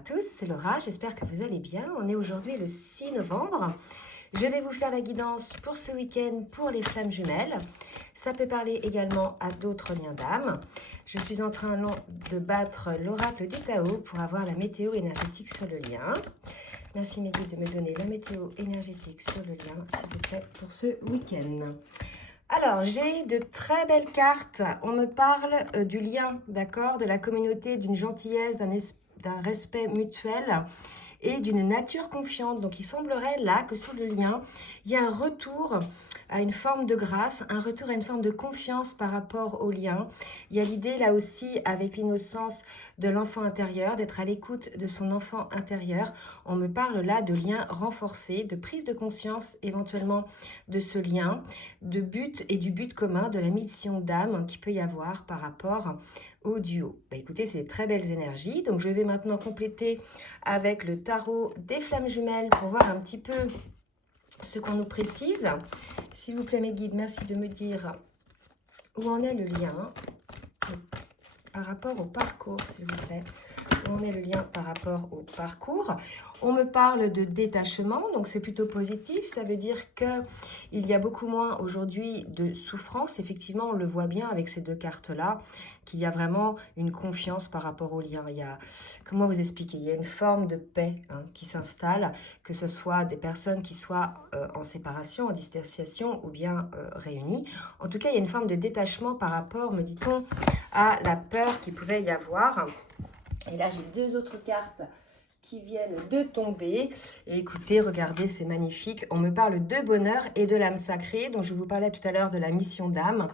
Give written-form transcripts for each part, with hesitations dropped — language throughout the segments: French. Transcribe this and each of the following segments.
tous, c'est Laura, j'espère que vous allez bien. On est aujourd'hui le 6 novembre. Je vais vous faire la guidance pour ce week-end pour les flammes jumelles. Ça peut parler également à d'autres liens d'âme. Je suis en train de battre l'oracle du Tao pour avoir la météo énergétique sur le lien. Merci mes guides de me donner la météo énergétique sur le lien, s'il vous plaît, pour ce week-end. Alors, j'ai de très belles cartes. On me parle du lien, d'accord, de la communauté, d'une gentillesse, d'un respect mutuel et d'une nature confiante. Donc, il semblerait là que sur le lien, il y a un retour à une forme de grâce, un retour à une forme de confiance par rapport au lien. Il y a l'idée là aussi, avec l'innocence de l'enfant intérieur, d'être à l'écoute de son enfant intérieur. On me parle là de lien renforcé, de prise de conscience éventuellement de ce lien, de but et du but commun, de la mission d'âme qu'il peut y avoir par rapport au duo. Écoutez, c'est très belles énergies. Donc, je vais maintenant compléter avec le tarot des flammes jumelles pour voir un petit peu ce qu'on nous précise. S'il vous plaît, mes guides, merci de me dire où en est le lien par rapport au parcours, s'il vous plaît. Où en est le lien par rapport au parcours? On me parle de détachement, donc c'est plutôt positif. Ça veut dire qu'il y a beaucoup moins aujourd'hui de souffrance. Effectivement, on le voit bien avec ces deux cartes-là, qu'il y a vraiment une confiance par rapport au lien. Il y a, comment vous expliquer? Il y a une forme de paix qui s'installe, que ce soit des personnes qui soient en séparation, en distanciation ou bien réunies. En tout cas, il y a une forme de détachement par rapport, me dit-on, à la peur qu'il pouvait y avoir. Et là, j'ai deux autres cartes qui viennent de tomber. Et écoutez, regardez, c'est magnifique. On me parle de bonheur et de l'âme sacrée. Donc, je vous parlais tout à l'heure de la mission d'âme.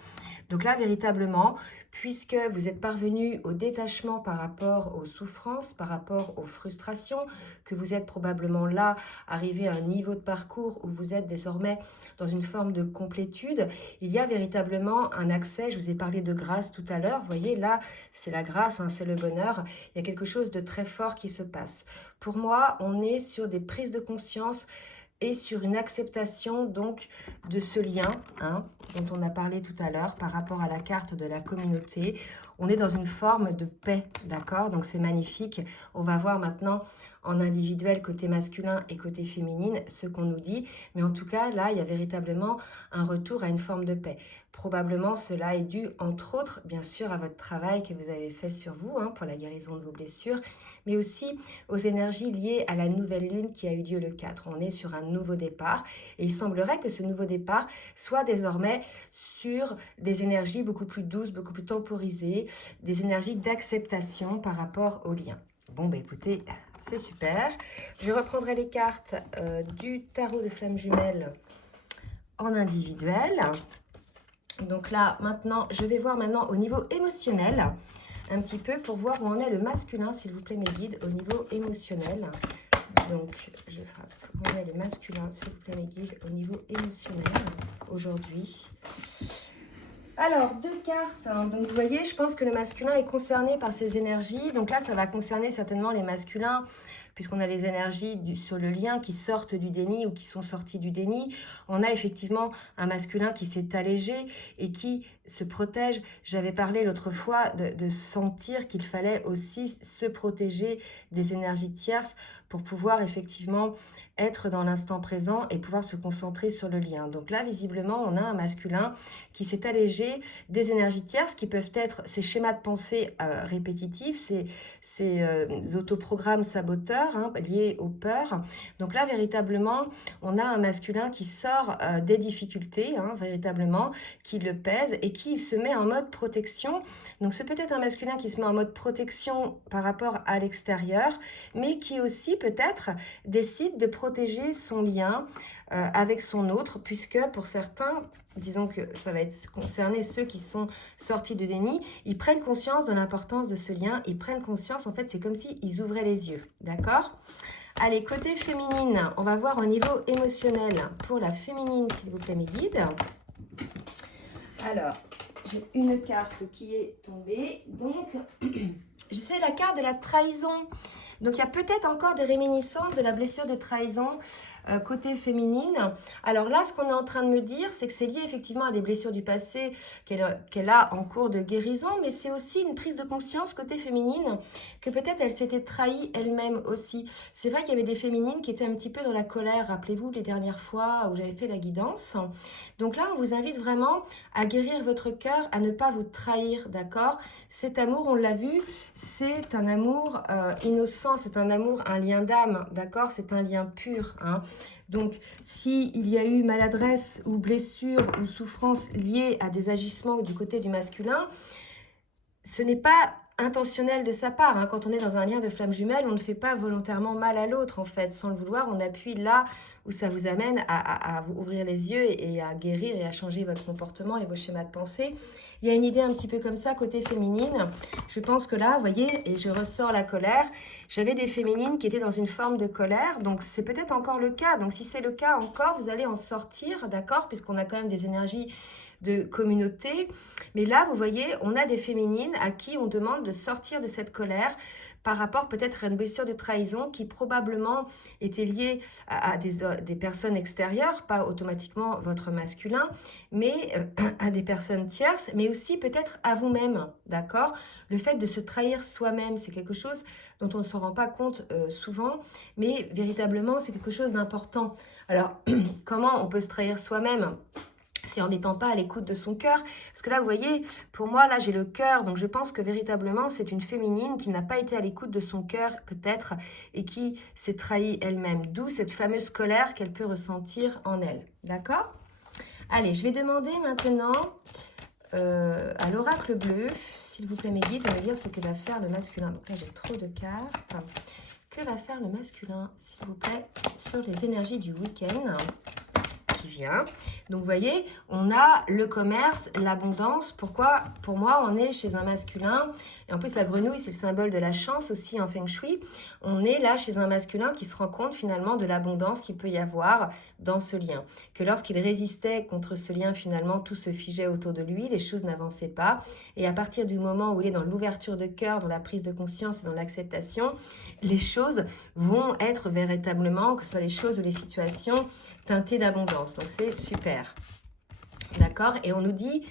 Donc là, véritablement, puisque vous êtes parvenu au détachement par rapport aux souffrances, par rapport aux frustrations, que vous êtes probablement là, arrivé à un niveau de parcours où vous êtes désormais dans une forme de complétude, il y a véritablement un accès. Je vous ai parlé de grâce tout à l'heure. Vous voyez, là, c'est la grâce, c'est le bonheur. Il y a quelque chose de très fort qui se passe. Pour moi, on est sur des prises de conscience et sur une acceptation donc de ce lien dont on a parlé tout à l'heure par rapport à la carte de la communauté. On est dans une forme de paix, d'accord? Donc c'est magnifique. On va voir maintenant en individuel côté masculin et côté féminine ce qu'on nous dit. Mais en tout cas, là, il y a véritablement un retour à une forme de paix. Probablement, cela est dû, entre autres, bien sûr, à votre travail que vous avez fait sur vous pour la guérison de vos blessures, mais aussi aux énergies liées à la nouvelle lune qui a eu lieu le 4. On est sur un nouveau départ et il semblerait que ce nouveau départ soit désormais sur des énergies beaucoup plus douces, beaucoup plus temporisées, des énergies d'acceptation par rapport au lien. Bon, écoutez, c'est super. Je reprendrai les cartes du tarot de flammes jumelles en individuel. Donc là, maintenant, je vais voir maintenant au niveau émotionnel, un petit peu pour voir où en est le masculin, s'il vous plaît, mes guides, au niveau émotionnel. Donc, je frappe. Où en est le masculin, s'il vous plaît, mes guides, au niveau émotionnel, aujourd'hui. Alors, deux cartes. Donc, vous voyez, je pense que le masculin est concerné par ces énergies. Donc là, ça va concerner certainement les masculins, puisqu'on a les énergies sur le lien qui sortent du déni ou qui sont sorties du déni. On a effectivement un masculin qui s'est allégé et qui se protège. J'avais parlé l'autre fois de sentir qu'il fallait aussi se protéger des énergies tierces pour pouvoir effectivement être dans l'instant présent et pouvoir se concentrer sur le lien. Donc là, visiblement, on a un masculin qui s'est allégé des énergies tierces qui peuvent être ces schémas de pensée répétitifs, ces autoprogrammes saboteurs liés aux peurs. Donc là, véritablement, on a un masculin qui sort des difficultés, véritablement, qui le pèse et qui se met en mode protection. Donc c'est peut-être un masculin qui se met en mode protection par rapport à l'extérieur, mais qui aussi peut-être décide de protéger son lien avec son autre, puisque pour certains, disons que ça va être concerné ceux qui sont sortis de déni, ils prennent conscience de l'importance de ce lien, ils prennent conscience, en fait, c'est comme s'ils ouvraient les yeux, d'accord? Allez, côté féminine, on va voir au niveau émotionnel. Pour la féminine, s'il vous plaît, mes guides. Alors, j'ai une carte qui est tombée. Donc, c'est la carte de la trahison. Donc, il y a peut-être encore des réminiscences de la blessure de trahison côté féminine. Alors là, ce qu'on est en train de me dire, c'est que c'est lié effectivement à des blessures du passé qu'elle a en cours de guérison, mais c'est aussi une prise de conscience côté féminine que peut-être elle s'était trahie elle-même aussi. C'est vrai qu'il y avait des féminines qui étaient un petit peu dans la colère. Rappelez-vous les dernières fois où j'avais fait la guidance. Donc là, on vous invite vraiment à guérir votre cœur, à ne pas vous trahir, d'accord? Cet amour, on l'a vu, c'est un amour innocent, c'est un amour, un lien d'âme, d'accord? C'est un lien pur, hein? Donc, s'il y a eu maladresse ou blessure ou souffrance liée à des agissements du côté du masculin, ce n'est pas intentionnel de sa part, hein. Quand on est dans un lien de flamme jumelle, on ne fait pas volontairement mal à l'autre, en fait. Sans le vouloir, on appuie là où ça vous amène à vous ouvrir les yeux et à guérir et à changer votre comportement et vos schémas de pensée. Il y a une idée un petit peu comme ça, côté féminine. Je pense que là, vous voyez, et je ressors la colère, j'avais des féminines qui étaient dans une forme de colère, donc c'est peut-être encore le cas. Donc si c'est le cas encore, vous allez en sortir, d'accord? Puisqu'on a quand même des énergies de communauté. Mais là, vous voyez, on a des féminines à qui on demande de sortir de cette colère par rapport peut-être à une blessure de trahison qui probablement était liée à des personnes extérieures, pas automatiquement votre masculin, mais à des personnes tierces, mais aussi peut-être à vous-même, d'accord? Le fait de se trahir soi-même, c'est quelque chose dont on ne se rend pas compte souvent, mais véritablement, c'est quelque chose d'important. Alors, comment on peut se trahir soi-même ? C'est en n'étant pas à l'écoute de son cœur. Parce que là, vous voyez, pour moi, là, j'ai le cœur. Donc, je pense que véritablement, c'est une féminine qui n'a pas été à l'écoute de son cœur, peut-être, et qui s'est trahie elle-même. D'où cette fameuse colère qu'elle peut ressentir en elle. D'accord ? Allez, je vais demander maintenant à l'oracle bleu, s'il vous plaît, mes guides, de me dire ce que va faire le masculin. Donc là, j'ai trop de cartes. Que va faire le masculin, s'il vous plaît, sur les énergies du week-end qui vient. Donc, vous voyez, on a le commerce, l'abondance. Pourquoi? Pour moi, on est chez un masculin. Et en plus, la grenouille, c'est le symbole de la chance aussi en Feng Shui. On est là chez un masculin qui se rend compte finalement de l'abondance qu'il peut y avoir dans ce lien. Que lorsqu'il résistait contre ce lien, finalement, tout se figeait autour de lui, les choses n'avançaient pas. Et à partir du moment où il est dans l'ouverture de cœur, dans la prise de conscience et dans l'acceptation, les choses vont être véritablement, que ce soit les choses ou les situations, teintées d'abondance. Donc, c'est super. D'accord? Et on nous dit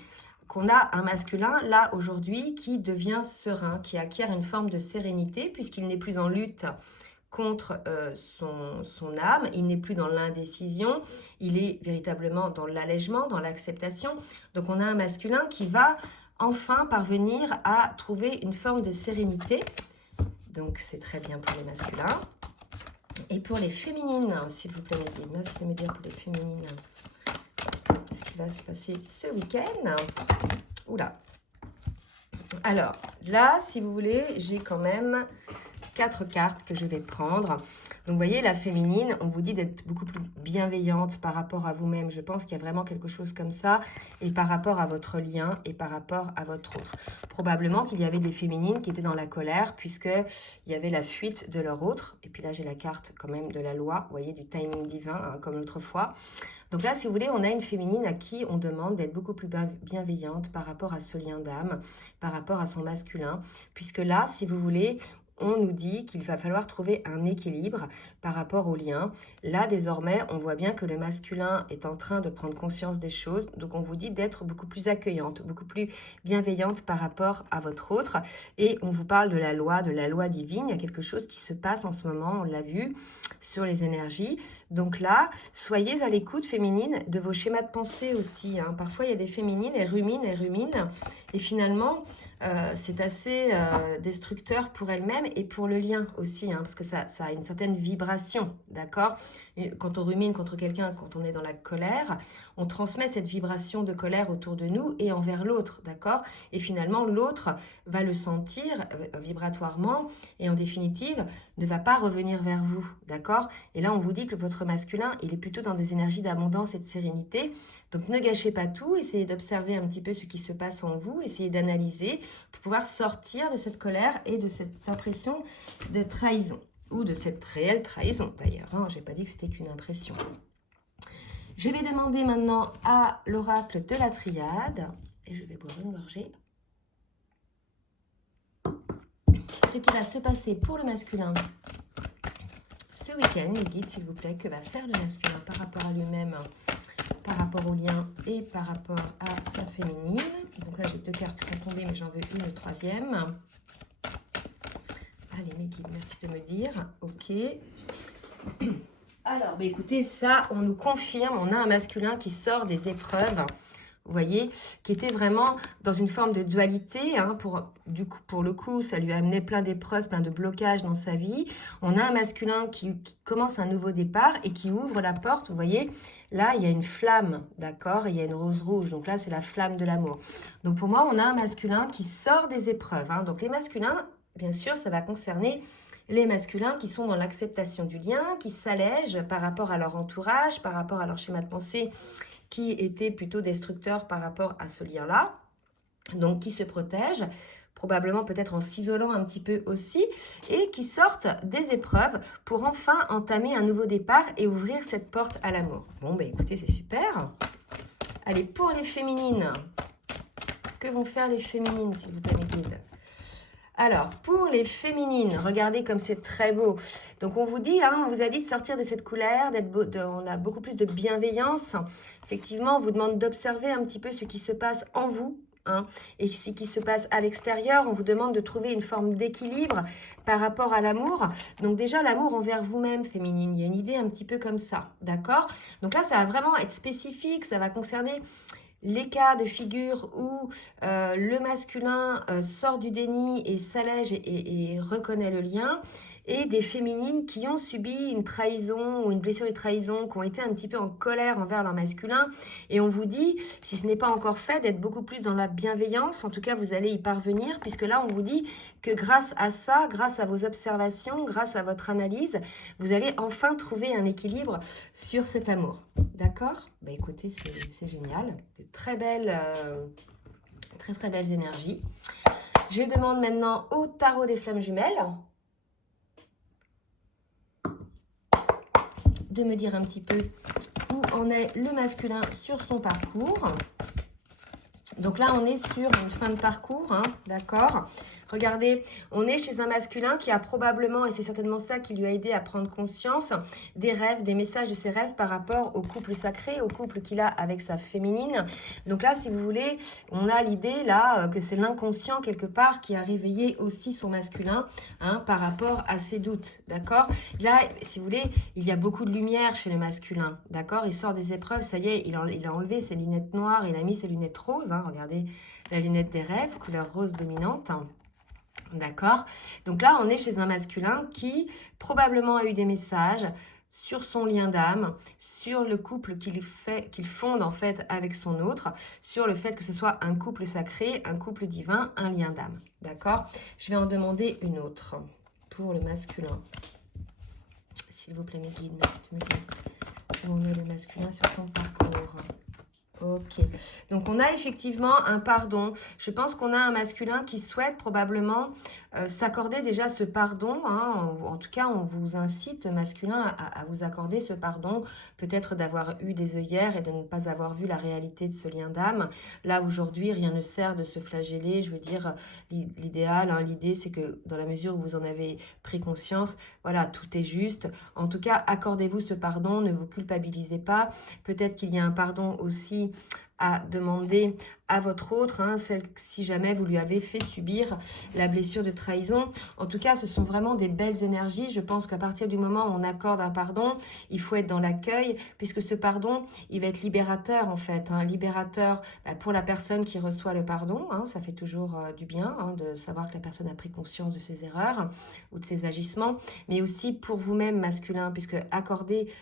qu'on a un masculin, là, aujourd'hui, qui devient serein, qui acquiert une forme de sérénité, puisqu'il n'est plus en lutte contre son âme, il n'est plus dans l'indécision, il est véritablement dans l'allègement, dans l'acceptation. Donc, on a un masculin qui va enfin parvenir à trouver une forme de sérénité. Donc, c'est très bien pour les masculins. Et pour les féminines, s'il vous plaît, merci de me dire pour les féminines ce qui va se passer ce week-end. Oula. Alors, là, si vous voulez, j'ai quand même 4 cartes que je vais prendre. Donc, vous voyez, la féminine, on vous dit d'être beaucoup plus bienveillante par rapport à vous-même. Je pense qu'il y a vraiment quelque chose comme ça. Et par rapport à votre lien et par rapport à votre autre. Probablement qu'il y avait des féminines qui étaient dans la colère puisqu'il y avait la fuite de leur autre. Et puis là, j'ai la carte quand même de la loi, vous voyez, du timing divin, hein, comme l'autre fois. Donc là, si vous voulez, on a une féminine à qui on demande d'être beaucoup plus bienveillante par rapport à ce lien d'âme, par rapport à son masculin. Puisque là, si vous voulez, on nous dit qu'il va falloir trouver un équilibre par rapport au lien. Là, désormais, on voit bien que le masculin est en train de prendre conscience des choses. Donc, on vous dit d'être beaucoup plus accueillante, beaucoup plus bienveillante par rapport à votre autre. Et on vous parle de la loi divine. Il y a quelque chose qui se passe en ce moment, on l'a vu, sur les énergies. Donc là, soyez à l'écoute, féminine, de vos schémas de pensée aussi, hein. Parfois, il y a des féminines, elles ruminent. Et finalement, c'est assez destructeur pour elles-mêmes et pour le lien aussi, hein, parce que ça a une certaine vibration, d'accord? Quand on rumine contre quelqu'un, quand on est dans la colère, on transmet cette vibration de colère autour de nous et envers l'autre, d'accord? Et finalement, l'autre va le sentir vibratoirement et en définitive, ne va pas revenir vers vous, d'accord? Et là, on vous dit que votre masculin, il est plutôt dans des énergies d'abondance et de sérénité. Donc, ne gâchez pas tout, essayez d'observer un petit peu ce qui se passe en vous, essayez d'analyser pour pouvoir sortir de cette colère et de cette impression de trahison, ou de cette réelle trahison d'ailleurs, hein. Je n'ai pas dit que c'était qu'une impression. Je vais demander maintenant à l'oracle de la triade, Et je vais boire une gorgée. Ce qui va se passer pour le masculin ce week-end, les guides, s'il vous plaît, que va faire le masculin par rapport à lui-même, par rapport au lien et par rapport à sa féminine. Donc là, j'ai 2 cartes qui sont tombées, mais j'en veux une troisième. Allez, mes guides, merci de me dire. Ok. Alors, bah écoutez, ça, on nous confirme, on a un masculin qui sort des épreuves, vous voyez, qui était vraiment dans une forme de dualité. Hein, pour le coup, ça lui a amené plein d'épreuves, plein de blocages dans sa vie. On a un masculin qui commence un nouveau départ et qui ouvre la porte. Vous voyez, là, il y a une flamme, d'accord, et il y a une rose rouge. Donc là, c'est la flamme de l'amour. Donc pour moi, on a un masculin qui sort des épreuves. Hein. Donc les masculins, bien sûr, ça va concerner les masculins qui sont dans l'acceptation du lien, qui s'allègent par rapport à leur entourage, par rapport à leur schéma de pensée qui était plutôt destructeur par rapport à ce lien-là. Donc, qui se protègent, probablement peut-être en s'isolant un petit peu aussi, et qui sortent des épreuves pour enfin entamer un nouveau départ et ouvrir cette porte à l'amour. Bon, ben écoutez, c'est super. Allez, pour les féminines, que vont faire les féminines, s'il vous plaît, mes guides? Alors, pour les féminines, regardez comme c'est très beau. Donc, on vous dit, hein, on vous a dit de sortir de cette colère, on a beaucoup plus de bienveillance. Effectivement, on vous demande d'observer un petit peu ce qui se passe en vous. Hein, et ce qui se passe à l'extérieur, on vous demande de trouver une forme d'équilibre par rapport à l'amour. Donc déjà, l'amour envers vous-même, féminine, il y a une idée un petit peu comme ça, d'accord? Donc là, ça va vraiment être spécifique, ça va concerner les cas de figure où le masculin sort du déni et s'allège et reconnaît le lien, et des féminines qui ont subi une trahison ou une blessure de trahison, qui ont été un petit peu en colère envers leur masculin. Et on vous dit, si ce n'est pas encore fait, d'être beaucoup plus dans la bienveillance. En tout cas, vous allez y parvenir, puisque là, on vous dit que grâce à ça, grâce à vos observations, grâce à votre analyse, vous allez enfin trouver un équilibre sur cet amour. D'accord? Bah écoutez, c'est génial. De très belles, très belles énergies. Je demande maintenant au tarot des flammes jumelles de me dire un petit peu où en est le masculin sur son parcours. Donc là, on est sur une fin de parcours, hein, d'accord? Regardez, on est chez un masculin qui a probablement, et c'est certainement ça qui lui a aidé à prendre conscience, des rêves, des messages de ses rêves par rapport au couple sacré, au couple qu'il a avec sa féminine. Donc là, si vous voulez, on a l'idée là que c'est l'inconscient quelque part qui a réveillé aussi son masculin, hein, par rapport à ses doutes, d'accord? Là, si vous voulez, il y a beaucoup de lumière chez le masculin, d'accord? Il sort des épreuves, ça y est, il a enlevé ses lunettes noires, il a mis ses lunettes roses, hein, regardez la lunette des rêves, couleur rose dominante. D'accord? Donc là, on est chez un masculin qui probablement a eu des messages sur son lien d'âme, sur le couple qu'il fonde en fait avec son autre, sur le fait que ce soit un couple sacré, un couple divin, un lien d'âme. D'accord? Je vais en demander une autre pour le masculin. S'il vous plaît, mes guides, merci de me dire où on est le masculin sur son parcours. Ok, donc on a effectivement un pardon. Je pense qu'on a un masculin qui souhaite probablement s'accorder déjà ce pardon. Hein. En tout cas, on vous incite, masculin, à vous accorder ce pardon. Peut-être d'avoir eu des œillères et de ne pas avoir vu la réalité de ce lien d'âme. Là, aujourd'hui, rien ne sert de se flageller. Je veux dire, l'idéal, hein, l'idée, c'est que dans la mesure où vous en avez pris conscience, voilà, tout est juste. En tout cas, accordez-vous ce pardon, ne vous culpabilisez pas. Peut-être qu'il y a un pardon aussi à demander à votre autre, hein, si jamais vous lui avez fait subir la blessure de trahison. En tout cas, ce sont vraiment des belles énergies. Je pense qu'à partir du moment où on accorde un pardon, il faut être dans l'accueil, puisque ce pardon, il va être libérateur en fait. Hein, libérateur pour la personne qui reçoit le pardon. Hein, ça fait toujours du bien, hein, de savoir que la personne a pris conscience de ses erreurs ou de ses agissements, mais aussi pour vous-même masculin, puisque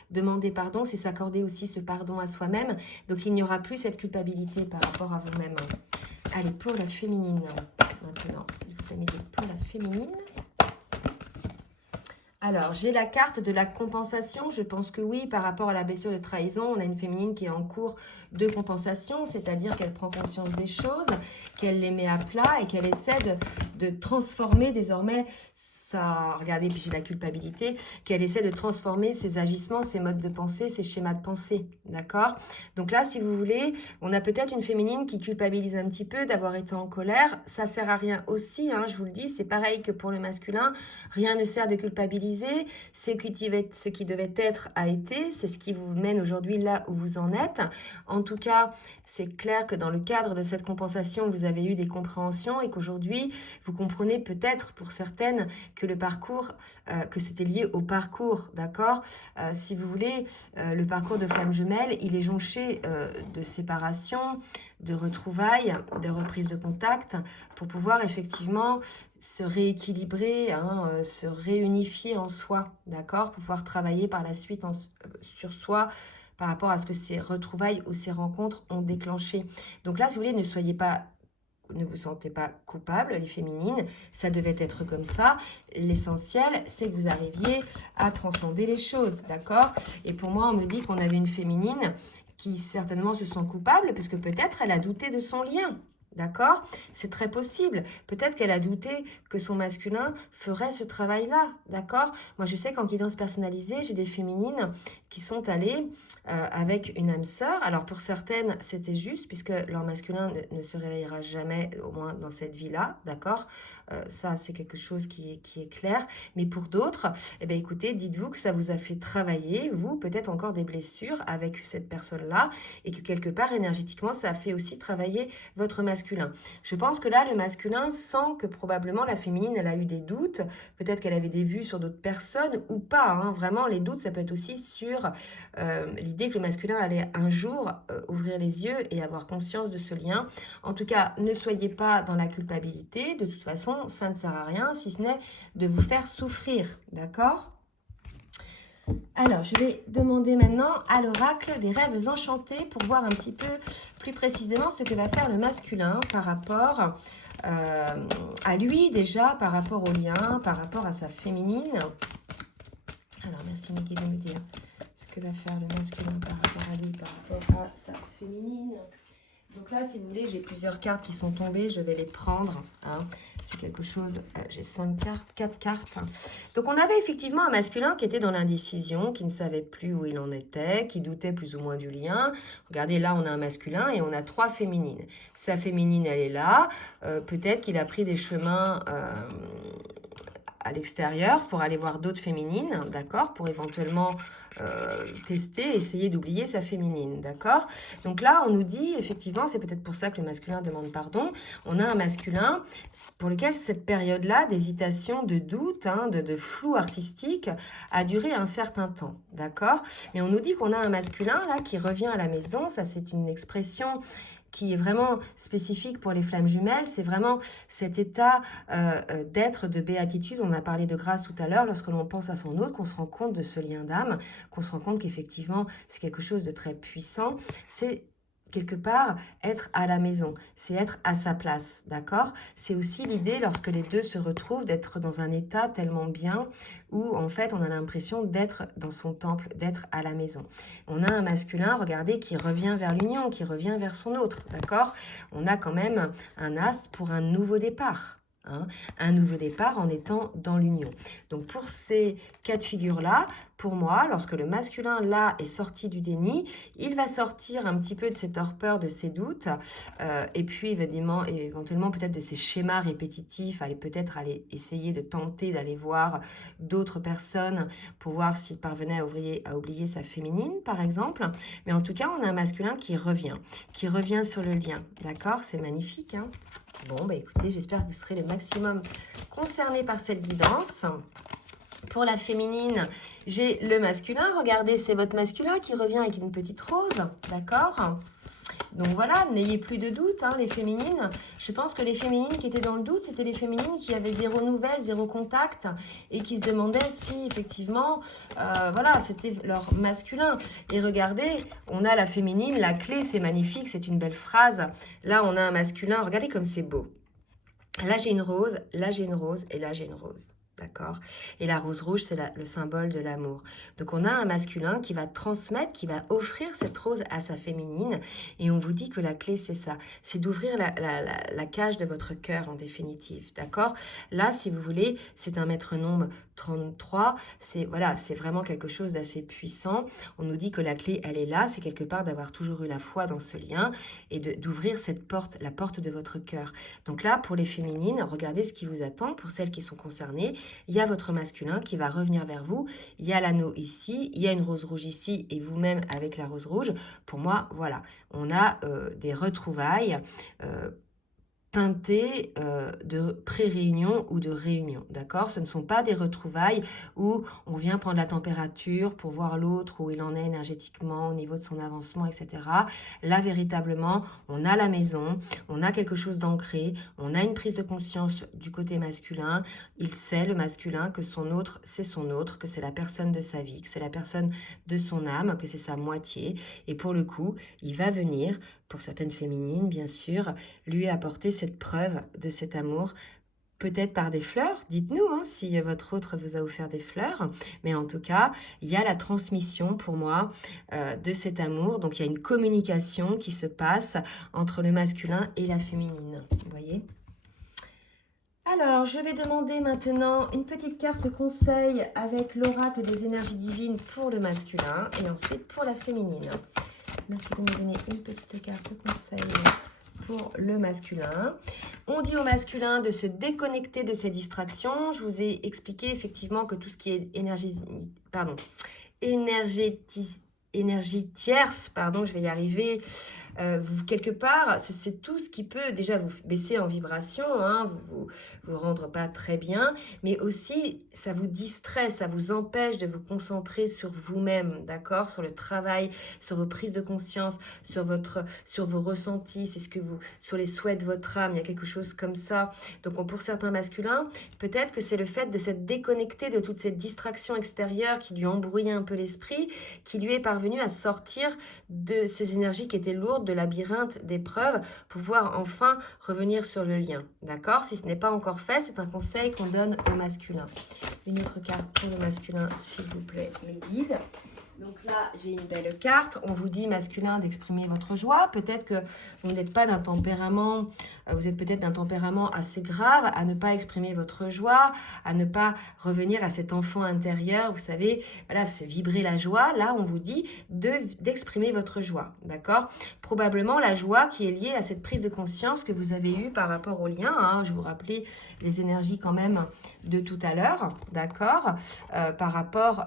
demander pardon, c'est s'accorder aussi ce pardon à soi-même. Donc il n'y aura plus cette culpabilité par rapport à vous-même. Allez, pour la féminine, maintenant, s'il vous plaît, pour la féminine. Alors, j'ai la carte de la compensation. Je pense que oui, par rapport à la blessure de trahison, on a une féminine qui est en cours de compensation, c'est-à-dire qu'elle prend conscience des choses, qu'elle les met à plat et qu'elle essaie de transformer désormais ça, regardez, puis j'ai la culpabilité, qu'elle essaie de transformer ses agissements, ses modes de pensée, ses schémas de pensée, d'accord? Donc là, si vous voulez, on a peut-être une féminine qui culpabilise un petit peu d'avoir été en colère. Ça sert à rien aussi, hein, je vous le dis, c'est pareil que pour le masculin. Rien ne sert de culpabiliser. Ce qui devait être a été. C'est ce qui vous mène aujourd'hui là où vous en êtes. En tout cas, c'est clair que dans le cadre de cette compensation, vous avez eu des compréhensions et qu'aujourd'hui, vous comprenez peut-être pour certaines que le parcours, que c'était lié au parcours, d'accord? Si vous voulez, le parcours de flamme jumelle, il est jonché de séparation, de retrouvailles, de reprises de contact pour pouvoir effectivement se rééquilibrer, hein, se réunifier en soi, d'accord? Pour pouvoir travailler par la suite sur soi par rapport à ce que ces retrouvailles ou ces rencontres ont déclenché. Donc là, si vous voulez, ne vous sentez pas coupable, les féminines, ça devait être comme ça. L'essentiel, c'est que vous arriviez à transcender les choses, d'accord? Et pour moi, on me dit qu'on avait une féminine qui certainement se sent coupable, parce que peut-être elle a douté de son lien, d'accord? C'est très possible. Peut-être qu'elle a douté que son masculin ferait ce travail-là, d'accord? Moi, je sais qu'en guidance personnalisée, j'ai des féminines qui sont allées avec une âme sœur. Alors, pour certaines, c'était juste, puisque leur masculin ne se réveillera jamais, au moins dans cette vie-là, d'accord? Ça, c'est quelque chose qui est clair. Mais pour d'autres, eh bien, écoutez, dites-vous que ça vous a fait travailler, vous, peut-être encore des blessures avec cette personne-là, et que quelque part, énergétiquement, ça a fait aussi travailler votre masculin. Je pense que là, le masculin sent que probablement la féminine, elle a eu des doutes, peut-être qu'elle avait des vues sur d'autres personnes ou pas, hein. Vraiment, les doutes, ça peut être aussi sur l'idée que le masculin allait un jour ouvrir les yeux et avoir conscience de ce lien. En tout cas, ne soyez pas dans la culpabilité, de toute façon, ça ne sert à rien, si ce n'est de vous faire souffrir, d'accord ? Alors, je vais demander maintenant à l'oracle des rêves enchantés pour voir un petit peu plus précisément ce que va faire le masculin par rapport à lui déjà, par rapport au lien, par rapport à sa féminine. Alors, merci Mickey de me dire ce que va faire le masculin par rapport à lui, par rapport à sa féminine. Donc là, si vous voulez, j'ai plusieurs cartes qui sont tombées, je vais les prendre, hein. C'est quelque chose, j'ai 5 cartes, 4 cartes. Donc on avait effectivement un masculin qui était dans l'indécision, qui ne savait plus où il en était, qui doutait plus ou moins du lien. Regardez, là on a un masculin et on a 3 féminines. Sa féminine, elle est là, peut-être qu'il a pris des chemins à l'extérieur pour aller voir d'autres féminines, d'accord, pour éventuellement tester, essayer d'oublier sa féminine, d'accord? Donc là, on nous dit, effectivement, c'est peut-être pour ça que le masculin demande pardon, on a un masculin pour lequel cette période-là d'hésitation, de doute, hein, de flou artistique a duré un certain temps, d'accord? Mais on nous dit qu'on a un masculin, là, qui revient à la maison, ça c'est une expression qui est vraiment spécifique pour les flammes jumelles, c'est vraiment cet état d'être, de béatitude. On a parlé de grâce tout à l'heure, lorsque l'on pense à son autre, qu'on se rend compte de ce lien d'âme, qu'on se rend compte qu'effectivement, c'est quelque chose de très puissant. C'est quelque part être à la maison, c'est être à sa place, d'accord? C'est aussi l'idée, lorsque les deux se retrouvent, d'être dans un état tellement bien où, en fait, on a l'impression d'être dans son temple, d'être à la maison. On a un masculin, regardez, qui revient vers l'union, qui revient vers son autre, d'accord? On a quand même un as pour un nouveau départ. Hein, un nouveau départ en étant dans l'union. Donc pour ces cas de figure-là, pour moi, lorsque le masculin là est sorti du déni, il va sortir un petit peu de ses torpeurs, de ses doutes, et puis éventuellement peut-être de ses schémas répétitifs, peut-être aller essayer de tenter d'aller voir d'autres personnes pour voir s'il parvenait à oublier sa féminine, par exemple. Mais en tout cas, on a un masculin qui revient sur le lien. D'accord? C'est magnifique, hein? Bon, bah écoutez, j'espère que vous serez le maximum concernés par cette guidance. Pour la féminine, j'ai le masculin. Regardez, c'est votre masculin qui revient avec une petite rose, d'accord? Donc voilà, n'ayez plus de doute, hein, les féminines. Je pense que les féminines qui étaient dans le doute, c'était les féminines qui avaient zéro nouvelle, zéro contact et qui se demandaient si effectivement, voilà, c'était leur masculin. Et regardez, on a la féminine, la clé, c'est magnifique, c'est une belle phrase. Là, on a un masculin, regardez comme c'est beau. Là, j'ai une rose, là, j'ai une rose et là, j'ai une rose. D'accord? Et la rose rouge, c'est le symbole de l'amour. Donc, on a un masculin qui va transmettre, qui va offrir cette rose à sa féminine. Et on vous dit que la clé, c'est ça. C'est d'ouvrir la cage de votre cœur, en définitive. D'accord? Là, si vous voulez, c'est un maître nombre 33. C'est voilà, c'est vraiment quelque chose d'assez puissant. On nous dit que la clé, elle est là. C'est quelque part d'avoir toujours eu la foi dans ce lien et d'ouvrir cette porte, la porte de votre cœur. Donc là, pour les féminines, regardez ce qui vous attend. Pour celles qui sont concernées, il y a votre masculin qui va revenir vers vous. Il y a l'anneau ici, il y a une rose rouge ici et vous-même avec la rose rouge. Pour moi, voilà, on a des retrouvailles teintées de pré-réunion ou de réunion, d'accord? Ce ne sont pas des retrouvailles où on vient prendre la température pour voir l'autre, où il en est énergétiquement, au niveau de son avancement, etc. Là, véritablement, on a la maison, on a quelque chose d'ancré, on a une prise de conscience du côté masculin. Il sait, le masculin, que son autre, c'est son autre, que c'est la personne de sa vie, que c'est la personne de son âme, que c'est sa moitié. Et pour le coup, il va venir, pour certaines féminines, bien sûr, lui apporter cette preuve de cet amour, peut-être par des fleurs, dites-nous hein, si votre autre vous a offert des fleurs, mais en tout cas, il y a la transmission pour moi de cet amour, donc il y a une communication qui se passe entre le masculin et la féminine, vous voyez? Alors, je vais demander maintenant une petite carte conseil avec l'oracle des énergies divines pour le masculin et ensuite pour la féminine. Merci de me donner une petite carte conseil pour le masculin. On dit au masculin de se déconnecter de ses distractions. Je vous ai expliqué effectivement que tout ce qui est énergie tierce, pardon, je vais y arriver, quelque part, c'est tout ce qui peut déjà vous baisser en vibration, hein, vous rendre pas très bien, mais aussi ça vous distrait, ça vous empêche de vous concentrer sur vous-même, d'accord, sur le travail, sur vos prises de conscience, sur vos ressentis, c'est ce que sur les souhaits de votre âme, il y a quelque chose comme ça. Donc pour certains masculins, peut-être que c'est le fait de s'être déconnecté de toute cette distraction extérieure qui lui embrouillait un peu l'esprit, qui lui est parvenu à sortir de ces énergies qui étaient lourdes, de labyrinthe d'épreuves, pour pouvoir enfin revenir sur le lien. D'accord? Si ce n'est pas encore fait, c'est un conseil qu'on donne au masculin. Une autre carte pour le masculin, s'il vous plaît, mes guides. Donc là, j'ai une belle carte. On vous dit, masculin, d'exprimer votre joie. Peut-être que vous n'êtes pas d'un tempérament, vous êtes peut-être d'un tempérament assez grave à ne pas exprimer votre joie, à ne pas revenir à cet enfant intérieur. Vous savez, voilà, c'est vibrer la joie. Là, on vous dit d'exprimer votre joie, d'accord? Probablement la joie qui est liée à cette prise de conscience que vous avez eue par rapport au lien. Hein. Je vous rappelais les énergies quand même de tout à l'heure, d'accord? Par rapport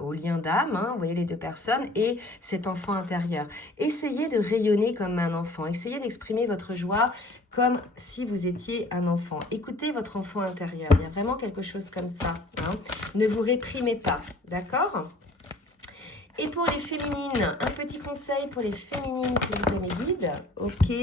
au lien d'âme, hein. Vous voyez les deux personnes et cet enfant intérieur. Essayez de rayonner comme un enfant. Essayez d'exprimer votre joie comme si vous étiez un enfant. Écoutez votre enfant intérieur. Il y a vraiment quelque chose comme ça. Hein. Ne vous réprimez pas. D'accord ? Et pour les féminines, un petit conseil pour les féminines, s'il vous plaît, mes guides. Ok.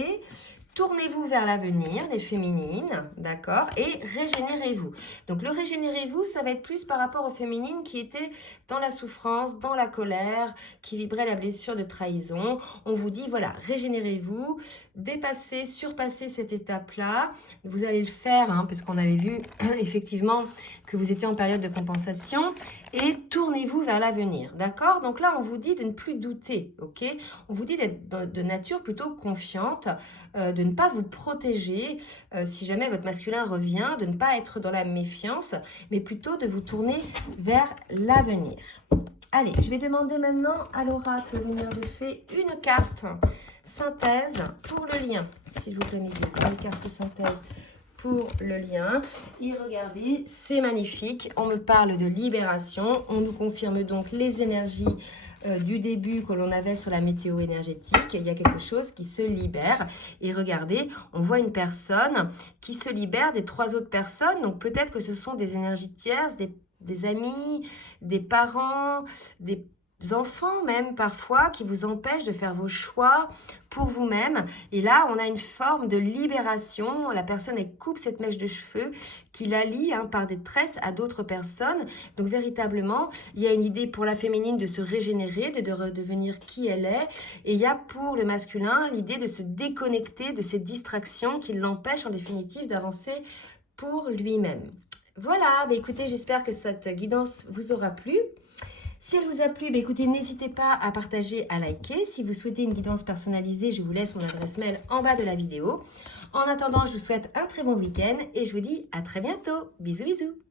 Tournez-vous vers l'avenir, les féminines, d'accord, et régénérez-vous. Donc le régénérez-vous, ça va être plus par rapport aux féminines qui étaient dans la souffrance, dans la colère, qui vibraient la blessure de trahison. On vous dit, voilà, régénérez-vous, dépassez, surpassez cette étape-là. Vous allez le faire, hein, parce qu'on avait vu effectivement que vous étiez en période de compensation, et tournez-vous vers l'avenir, d'accord? Donc là, on vous dit de ne plus douter, ok? On vous dit d'être de nature plutôt confiante, de ne pas vous protéger si jamais votre masculin revient, de ne pas être dans la méfiance, mais plutôt de vous tourner vers l'avenir. Allez, je vais demander maintenant à l'oracle lumière de fée une carte synthèse pour le lien, s'il vous plaît, mes guides. Une carte synthèse pour le lien. Et regardez, c'est magnifique. On me parle de libération. On nous confirme donc les énergies du début que l'on avait sur la météo énergétique. Il y a quelque chose qui se libère. Et regardez, on voit une personne qui se libère des trois autres personnes. Donc peut-être que ce sont des énergies tierces, des amis, des parents, des enfants même parfois qui vous empêchent de faire vos choix pour vous-même. Et là, on a une forme de libération. La personne, elle coupe cette mèche de cheveux qui la lie par des tresses à d'autres personnes. Donc véritablement, il y a une idée pour la féminine de se régénérer, de redevenir qui elle est. Et il y a pour le masculin l'idée de se déconnecter de ces distractions qui l'empêchent en définitive d'avancer pour lui-même. Voilà, bah écoutez, j'espère que cette guidance vous aura plu. Si elle vous a plu, bah écoutez, n'hésitez pas à partager, à liker. Si vous souhaitez une guidance personnalisée, je vous laisse mon adresse mail en bas de la vidéo. En attendant, je vous souhaite un très bon week-end et je vous dis à très bientôt. Bisous, bisous.